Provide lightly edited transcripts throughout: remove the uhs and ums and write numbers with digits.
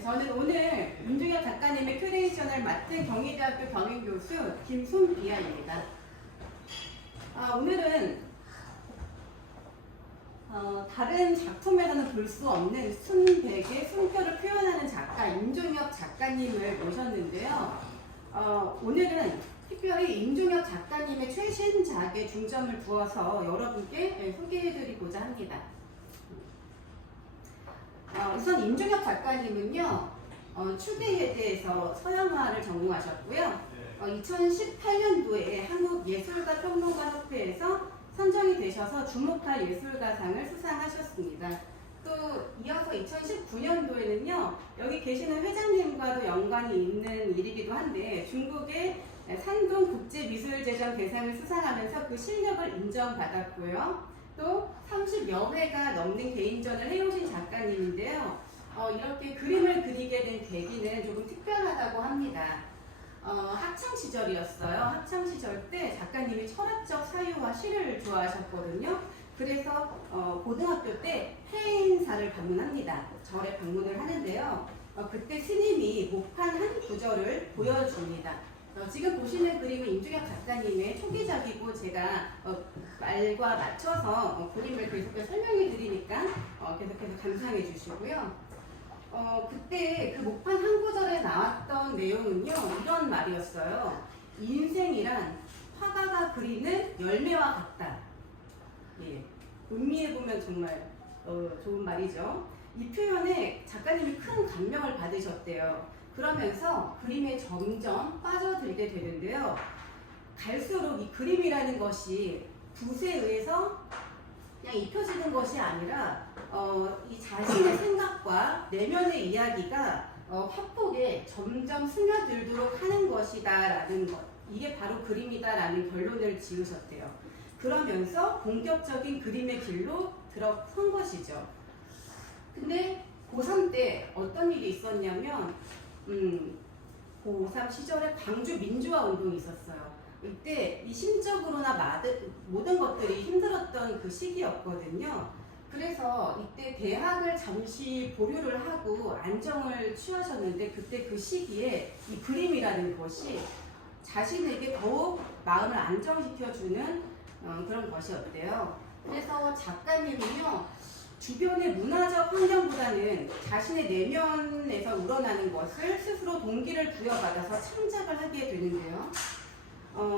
저는 오늘 윤중혁 작가님의 큐레이션을 맡은 경희대학교 경영교수 김순비아입니다. 오늘은 다른 작품에서는 볼 수 없는 순백의 숨결을 표현하는 작가 임중혁 작가님을 모셨는데요. 오늘은 특별히 임중혁 작가님의 최신작에 중점을 두어서 여러분께 소개해드리고자 합니다. 우선 임중혁 작가님은요, 추계예대에서 서양화를 전공하셨고요. 2018년도에 한국예술가평론가협회에서 선정이 되셔서 주목할 예술가상을 수상하셨습니다. 또 이어서 2019년도에는요, 여기 계시는 회장님과도 연관이 있는 일이기도 한데 중국의 산동국제미술제정 대상을 수상하면서 그 실력을 인정받았고요. 또 30여 회가 넘는 개인전을 해오신 작가님인데요. 이렇게 그림을 그리게 된 계기는 조금 특별하다고 합니다. 학창시절이었어요. 학창시절 때 작가님이 철학적 사유와 시를 좋아하셨거든요. 그래서 고등학교 때 해인사를 방문합니다. 절에 방문을 하는데요. 그때 스님이 목판 한 구절을 보여줍니다. 지금 보시는 그림은 임중혁 작가님의 초기작이고 제가 말과 맞춰서 그림을 계속해서 설명해 드리니까 계속해서 감상해 주시고요. 그때 그 목판 한 구절에 나왔던 내용은요, 이런 말이었어요. 인생이란 화가가 그리는 열매와 같다. 예, 음미해보면 정말 좋은 말이죠. 이 표현에 작가님이 큰 감명을 받으셨대요. 그러면서 그림에 점점 빠져들게 되는데요. 갈수록 이 그림이라는 것이 붓에 의해서 그냥 입혀지는 것이 아니라 이 자신의 생각과 내면의 이야기가 화폭에 점점 스며들도록 하는 것이다라는 것, 이게 바로 그림이다라는 결론을 지으셨대요. 그러면서 본격적인 그림의 길로 들어선 것이죠. 근데 고3 때 어떤 일이 있었냐면 고3 시절에 광주 민주화 운동이 있었어요. 이때 이 심적으로나 모든 것들이 힘들었던 그 시기였거든요. 그래서 이때 대학을 잠시 보류를 하고 안정을 취하셨는데 그때 그 시기에 이 그림이라는 것이 자신에게 더욱 마음을 안정시켜주는 그런 것이었대요. 그래서 작가님이요, 주변의 문화적 환경보다는 자신의 내면에서 우러나는 것을 스스로 동기를 부여받아서 창작을 하게 되는데요.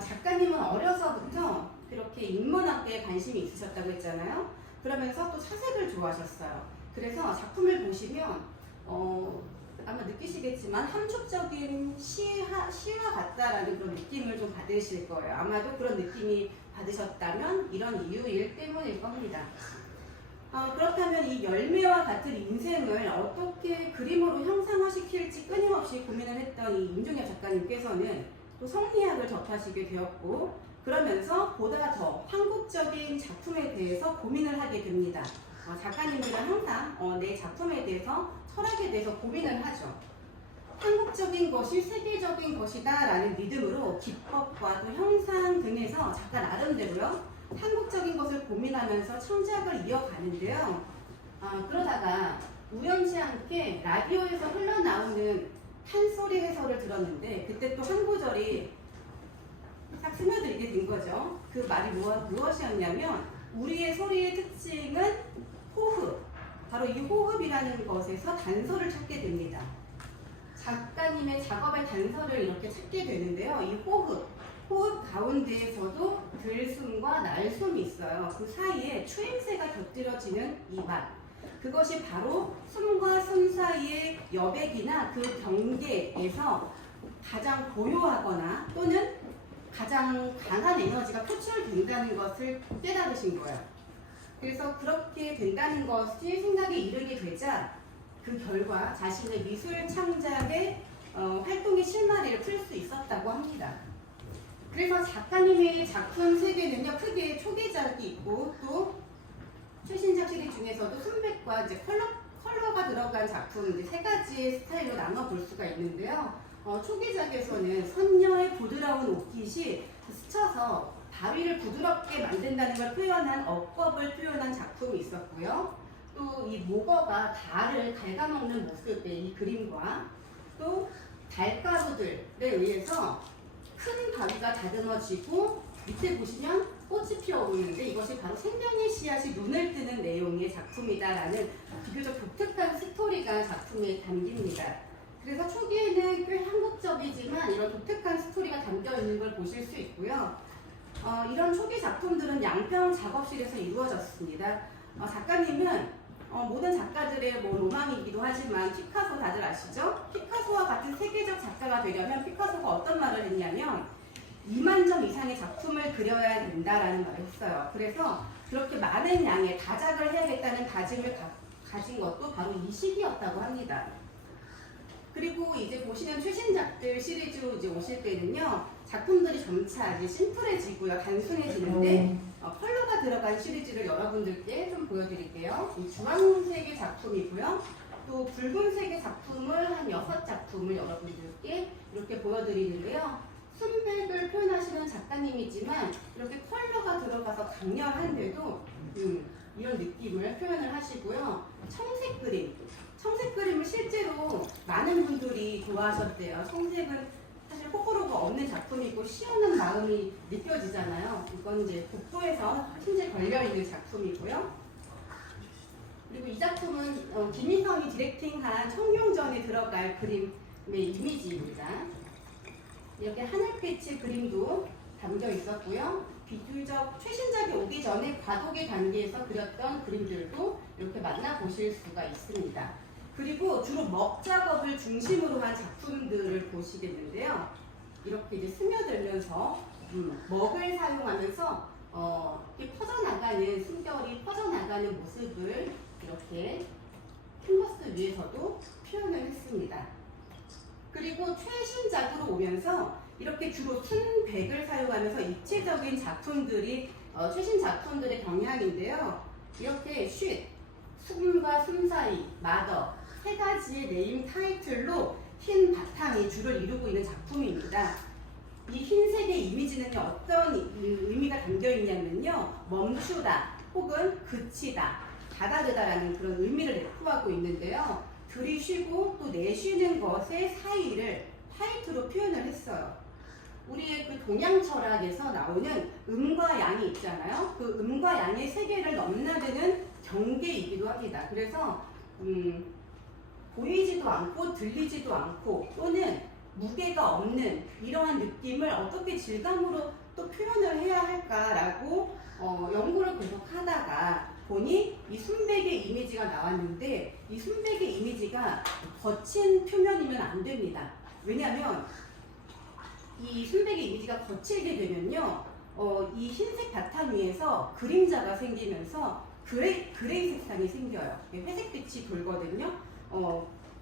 작가님은 어려서부터 그렇게 인문학계에 관심이 있으셨다고 했잖아요. 그러면서 또 사색을 좋아하셨어요. 그래서 작품을 보시면 아마 느끼시겠지만 함축적인 시와 같다라는 그런 느낌을 좀 받으실 거예요. 아마도 그런 느낌이 받으셨다면 이런 이유일 때문일 겁니다. 그렇다면 이 열매와 같은 인생을 어떻게 그림으로 형상화시킬지 끊임없이 고민을 했던 이 임중혁 작가님께서는 또 성리학을 접하시게 되었고, 그러면서 보다 더 한국적인 작품에 대해서 고민을 하게 됩니다. 작가님들은 항상 내 작품에 대해서, 철학에 대해서 고민을 하죠. 한국적인 것이 세계적인 것이다 라는 믿음으로 기법과 또 형상 등에서 작가 나름대로요, 한국적인 것을 고민하면서 창작을 이어가는데요. 그러다가 우연치 않게 라디오에서 흘러나오는 판소리 해설을 들었는데 그때 또 한 구절이 딱 스며들게 된 거죠. 그 말이 무엇이었냐면 우리의 소리의 특징은 호흡. 바로 이 호흡이라는 것에서 단서를 찾게 됩니다. 작가님의 작업의 단서를 이렇게 찾게 되는데요. 이 호흡 가운데에서도 들숨과 날숨이 있어요. 그 사이에 추임새가 곁들여지는 이 맛. 그것이 바로 숨과 숨 사이의 여백이나 그 경계에서 가장 고요하거나 또는 가장 강한 에너지가 표출된다는 것을 깨달으신 거예요. 그래서 그렇게 된다는 것이 생각에 이르게 되자 그 결과 자신의 미술 창작의 활동의 실마리를 풀 수 있었다고 합니다. 그래서 작가님의 작품 세계는요, 크게 초기작이 있고 또 최신작 시리즈 중에서도 순백과 이제 컬러가 들어간 작품 이제 세 가지의 스타일로 나눠 볼 수가 있는데요. 초기작에서는 선녀의 부드러운 옷깃이 스쳐서 바위를 부드럽게 만든다는 걸 표현한 어법을 표현한 작품이 있었고요. 또 이 목어가 달을 갉아먹는 모습의 이 그림과 또 달가루들에 의해서 큰 바위가 다듬어지고 밑에 보시면 꽃이 피어오고 있는데 이것이 바로 생명의 씨앗이 눈을 뜨는 내용의 작품이다라는 비교적 독특한 스토리가 작품에 담깁니다. 그래서 초기에는 꽤 한국적이지만 이런 독특한 스토리가 담겨 있는 걸 보실 수 있고요. 이런 초기 작품들은 양평 작업실에서 이루어졌습니다. 작가님은 모든 작가들의 로망이기도 하지만 피카소 다들 아시죠? 피카소와 같은 세계적 작가가 되려면 피카소가 어떤 말을 했냐면 2만 점 이상의 작품을 그려야 된다라는 말을 했어요. 그래서 그렇게 많은 양의 다작을 해야겠다는 다짐을 가진 것도 바로 이 시기였다고 합니다. 그리고 이제 보시는 최신작들 시리즈 이제 오실 때는요, 작품들이 점차 이제 심플해지고요, 단순해지는데 컬러가 들어간 시리즈를 여러분들께 좀 보여드릴게요. 이 주황색의 작품이고요. 또 붉은색의 작품을 한 6작품을 여러분들께 이렇게 보여드리는데요. 순백을 표현하시는 작가님이지만 이렇게 컬러가 들어가서 강렬한데도 이런 느낌을 표현을 하시고요. 청색 그림. 청색 그림을 실제로 많은 분들이 좋아하셨대요. 청색은 사실 호불호가 없는 작품이고 시원한 마음이 느껴지잖아요. 이건 이제 복도에서 심지어 걸려있는 작품이고요. 그리고 이 작품은 김희성이 디렉팅한 청룡전에 들어갈 그림의 이미지입니다. 이렇게 하늘빛의 그림도 담겨 있었고요. 비교적 최신작이 오기 전에 과도기 단계에서 그렸던 그림들도 이렇게 만나보실 수가 있습니다. 그리고 주로 먹 작업을 중심으로 한 작품들을 보시겠는데요. 이렇게 이제 스며들면서 먹을 사용하면서 이렇게 퍼져나가는 숨결이 퍼져나가는 모습을 이렇게 캔버스 위에서도 표현을 했습니다. 그리고 최신작으로 오면서 이렇게 주로 순백을 사용하면서 입체적인 작품들이 최신 작품들의 경향인데요. 이렇게 쉿, 숨과 숨 사이, 마더 세 가지의 네임 타이틀로 흰 바탕이 주를 이루고 있는 작품입니다. 이 흰색의 이미지는 어떤 의미가 담겨 있냐면요. 멈추다 혹은 그치다, 다다르다라는 그런 의미를 내포하고 있는데요. 들이쉬고 또 내쉬는 것의 사이를 타이틀로 표현을 했어요. 우리의 그 동양 철학에서 나오는 음과 양이 있잖아요. 그 음과 양의 세계를 넘나드는 경계이기도 합니다. 그래서 보이지도 않고 들리지도 않고 또는 무게가 없는 이러한 느낌을 어떻게 질감으로 또 표현을 해야 할까라고 연구를 계속 하다가 보니 이 순백의 이미지가 나왔는데 이 순백의 이미지가 거친 표면이면 안 됩니다. 왜냐하면 이 순백의 이미지가 거칠게 되면요, 이 흰색 바탕 위에서 그림자가 생기면서 그레이 색상이 생겨요. 회색빛이 돌거든요.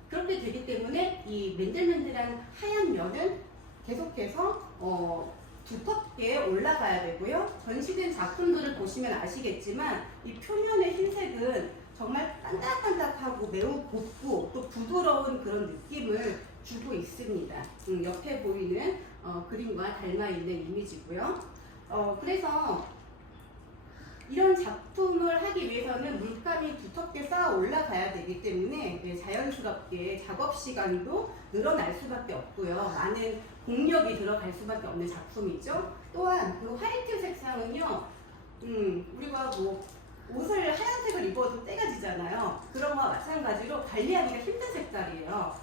그렇게 되기 때문에 이 맨들맨들한 하얀 면은 계속해서 두껍게 올라가야 되고요. 전시된 작품들을 보시면 아시겠지만 이 표면의 흰색은 정말 반짝반짝하고 매우 곱고 또 부드러운 그런 느낌을 주고 있습니다. 옆에 보이는 그림과 닮아있는 이미지고요. 그래서 이런 작품을 하기 위해서는 물감이 두텁게 쌓아 올라가야 되기 때문에 자연스럽게 작업 시간도 늘어날 수밖에 없고요. 많은 공력이 들어갈 수밖에 없는 작품이죠. 또한 그 화이트 색상은요, 우리가 옷을 하얀색을 입어도 때가 지잖아요. 그런 거와 마찬가지로 관리하기가 힘든 색깔이에요.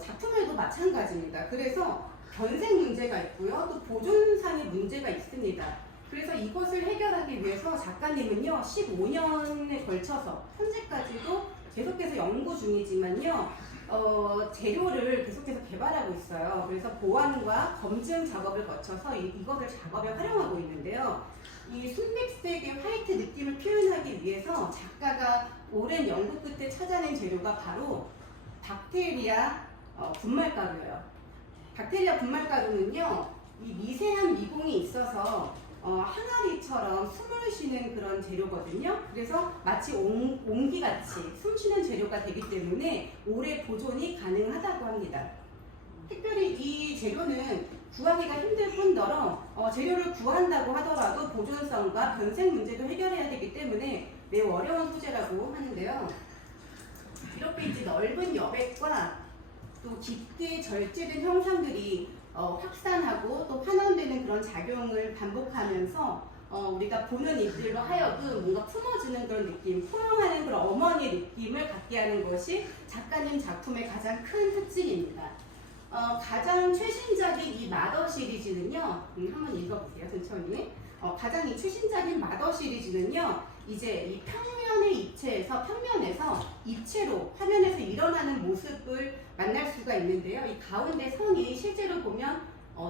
작품에도 마찬가지입니다. 그래서 변색 문제가 있고요. 또 보존상의 문제가 있습니다. 그래서 이것을 해결하기 위해서 작가님은요, 15년에 걸쳐서 현재까지도 계속해서 연구 중이지만요, 재료를 계속해서 개발하고 있어요. 그래서 보완과 검증 작업을 거쳐서 이것을 작업에 활용하고 있는데요. 이 순백색의 화이트 느낌을 표현하기 위해서 작가가 오랜 연구 끝에 찾아낸 재료가 바로 박테리아 분말가루예요. 박테리아 분말가루는요, 이 미세한 미공이 있어서 항아리처럼 숨을 쉬는 그런 재료거든요. 그래서 마치 옹기같이 숨쉬는 재료가 되기 때문에 오래 보존이 가능하다고 합니다. 특별히 이 재료는 구하기가 힘들 뿐더러 재료를 구한다고 하더라도 보존성과 변색 문제도 해결해야 되기 때문에 매우 어려운 소재라고 하는데요. 이렇게 이제 넓은 여백과 또 깊게 절제된 형상들이 확산하고 또 환원되는 그런 작용을 반복하면서 우리가 보는 이들로 하여금 뭔가 품어주는 그런 느낌, 포용하는 그런 어머니의 느낌을 갖게 하는 것이 작가님 작품의 가장 큰 특징입니다. 가장 최신작인 이 마더 시리즈는요, 한번 읽어보세요, 천천히. 가장 이 최신작인 마더 시리즈는요, 이제 이 평면에서 입체로 화면에서 일어나는 모습을 만날 수가 있는데요. 이 가운데 선이 실제로 보면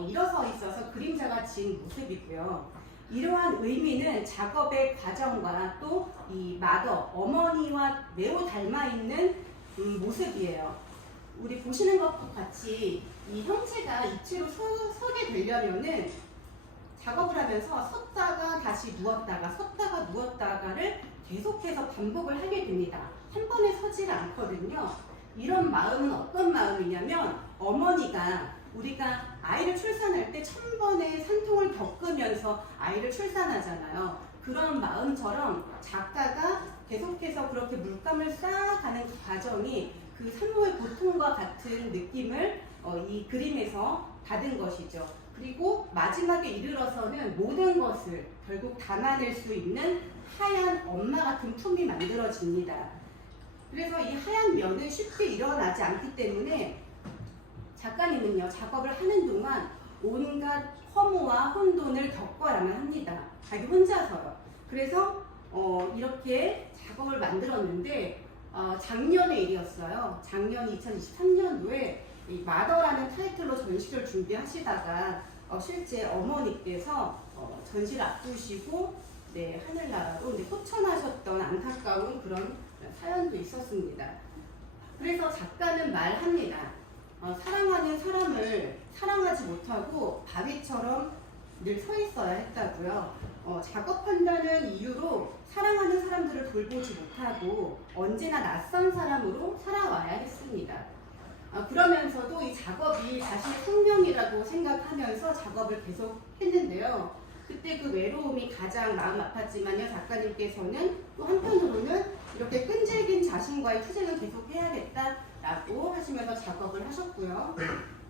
일어서 있어서 그림자가 진 모습이고요. 이러한 의미는 작업의 과정과 또 이 마더, 어머니와 매우 닮아있는 모습이에요. 우리 보시는 것과 같이 이 형체가 입체로 서게 되려면은 작업을 하면서 섰다가 다시 누웠다가 섰다가 누웠다가를 계속해서 반복을 하게 됩니다. 한 번에 서질 않거든요. 이런 마음은 어떤 마음이냐면 어머니가 우리가 아이를 출산할 때 1000번의 산통을 겪으면서 아이를 출산하잖아요. 그런 마음처럼 작가가 계속해서 그렇게 물감을 쌓아가는 그 과정이 그 산모의 고통과 같은 느낌을 이 그림에서 받은 것이죠. 그리고 마지막에 이르러서는 모든 것을 결국 담아낼 수 있는 하얀 엄마 같은 품이 만들어집니다. 그래서 이 하얀 면은 쉽게 일어나지 않기 때문에 작가님은요, 작업을 하는 동안 온갖 허무와 혼돈을 겪어야만 합니다. 자기 혼자서요. 그래서 이렇게 작업을 만들었는데 작년의 일이었어요. 작년 2023년도에 이 마더라는 타이틀로 전시를 준비하시다가 실제 어머니께서 전시를 앞두시고 하늘나라로 호천하셨던 안타까운 그런 사연도 있었습니다. 그래서 작가는 말합니다. 사랑하는 사람을 사랑하지 못하고 바위처럼 늘 서 있어야 했다고요. 작업한다는 이유로 사랑하는 사람들을 돌보지 못하고 언제나 낯선 사람으로 살아와야 했습니다. 그러면서도 이 작업이 자신의 숙명이라고 생각하면서 작업을 계속 했는데요. 그때 그 외로움이 가장 마음 아팠지만요, 작가님께서는 또 한편으로는 이렇게 끈질긴 자신과의 투쟁을 계속 해야겠다라고 하시면서 작업을 하셨고요.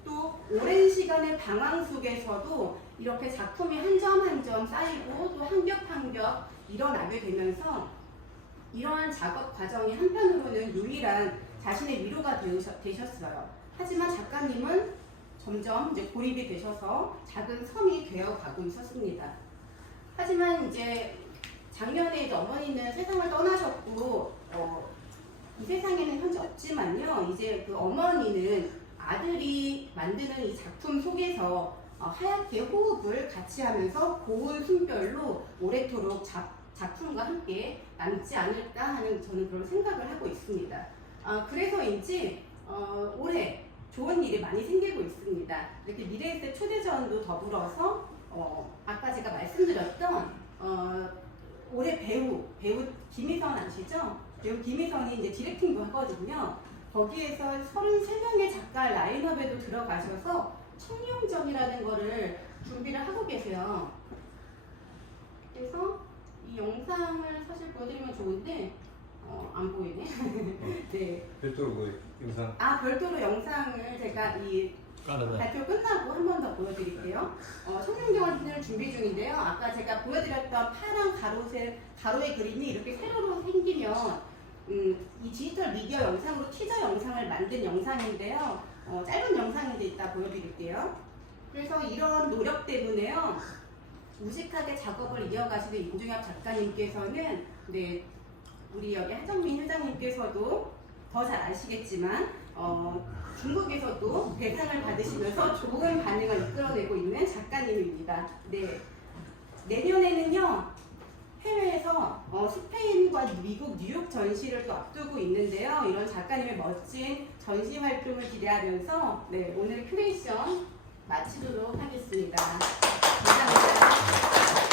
또 오랜 시간의 방황 속에서도 이렇게 작품이 한 점 한 점 쌓이고 또 한 겹 한 겹 일어나게 되면서 이러한 작업 과정이 한편으로는 유일한 자신의 위로가 되셨어요. 하지만 작가님은 점점 이제 고립이 되셔서 작은 섬이 되어 가고 있었습니다. 하지만 이제 작년에 이제 어머니는 세상을 떠나셨고 이 세상에는 현재 없지만요. 이제 그 어머니는 아들이 만드는 이 작품 속에서 하얗게 호흡을 같이 하면서 고운 숨결로 오래도록 작품과 함께 남지 않을까 하는 저는 그런 생각을 하고 있습니다. 그래서인지 올해 좋은 일이 많이 생기고 있습니다. 이렇게 미래에셋 초대전도 더불어서 아까 제가 말씀드렸던 올해 배우 김희선 아시죠? 배우 김희선이 이제 디렉팅도 하거든요. 거기에서 33명의 작가 라인업에도 들어가셔서 청룡전이라는 거를 준비를 하고 계세요. 그래서 이 영상을 사실 보여드리면 좋은데 안 보이네. 네. 별도로 그 영상. 별도로 영상을 제가 이 발표 끝나고 한 번 더 보여드릴게요. 청룡전을 준비 중인데요. 아까 제가 보여드렸던 파란 가로의 그림이 이렇게 세로로 생기면 이 디지털 미디어 영상으로 티저 영상을 만든 영상인데요. 짧은 영상인데 이따 보여드릴게요. 그래서 이런 노력 때문에요. 우직하게 작업을 이어가시는 임중엽 작가님께서는 우리 여기 하정민 회장님께서도 더 잘 아시겠지만 중국에서도 대상을 받으시면서 좋은 반응을 이끌어내고 있는 작가님입니다. 내년에는요. 해외에서 스페인과 미국 뉴욕 전시를 또 앞두고 있는데요. 이런 작가님의 멋진 전시 활동을 기대하면서 오늘 큐레이션 마치도록 하겠습니다. 감사합니다.